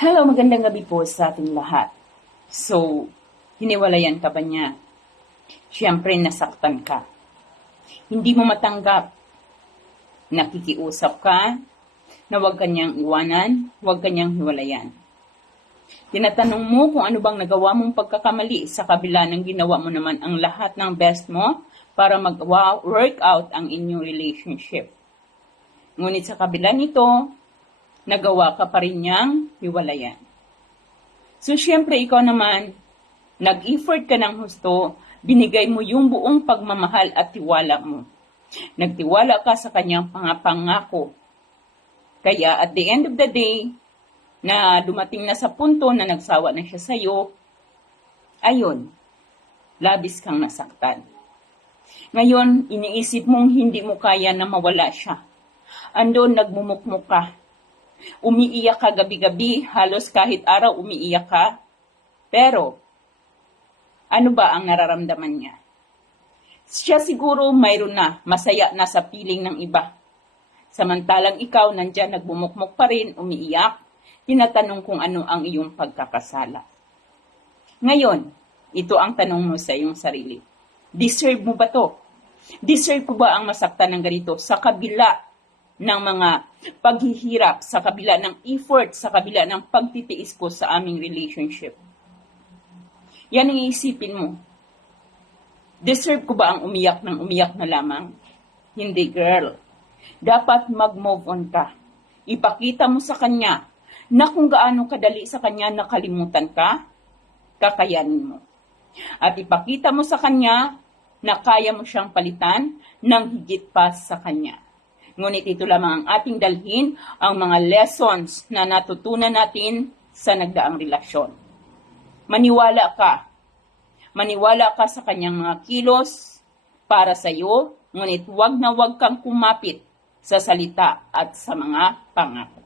Hello, magandang gabi po sa ating lahat. So, hiniwalayan ka ba niya? Siyempre, nasaktan ka. Hindi mo matanggap. Nakikiusap ka na huwag kanyang iwanan, huwag kanyang hiwalayan. Tinatanong mo kung ano bang nagawa mong pagkakamali sa kabila ng ginawa mo naman ang lahat ng best mo para mag-work out ang inyong relationship. Ngunit sa kabila nito, nagawa ka pa rin niyang hiwalayan. So, syempre, ikaw naman, nag-effort ka ng husto, binigay mo yung buong pagmamahal at tiwala mo. Nagtiwala ka sa kanyang pangako. Kaya, at the end of the day, na dumating na sa punto na nagsawa na siya sa'yo, ayun, labis kang nasaktan. Ngayon, iniisip mong hindi mo kaya na mawala siya. Andon, nagmumukmuk ka. Umiiyak ka gabi-gabi, halos kahit araw umiiyak ka. Pero, ano ba ang nararamdaman niya? Siya siguro mayroon na, masaya na sa piling ng iba. Samantalang ikaw nandyan nagbumukmok pa rin, umiiyak, tinatanong kung ano ang iyong pagkakasala. Ngayon, ito ang tanong mo sa iyong sarili. Deserve mo ba to? Deserve ko ba ang masaktan ng ganito sa kabila ng mga paghihirap, sa kabila ng effort, sa kabila ng pagtitiis ko sa aming relationship? Yan ang iisipin mo. Deserve ko ba ang umiyak ng umiyak na lamang? Hindi, girl. Dapat mag-move on ka. Ipakita mo sa kanya na kung gaano kadali sa kanya nakalimutan ka, kakayanin mo. At ipakita mo sa kanya na kaya mo siyang palitan ng higit pa sa kanya. Ngunit ito lamang ang ating dalhin, ang mga lessons na natutunan natin sa nagdaang relasyon. Maniwala ka. Maniwala ka sa kanyang mga kilos para sa iyo, ngunit wag na wag kang kumapit sa salita at sa mga pangako.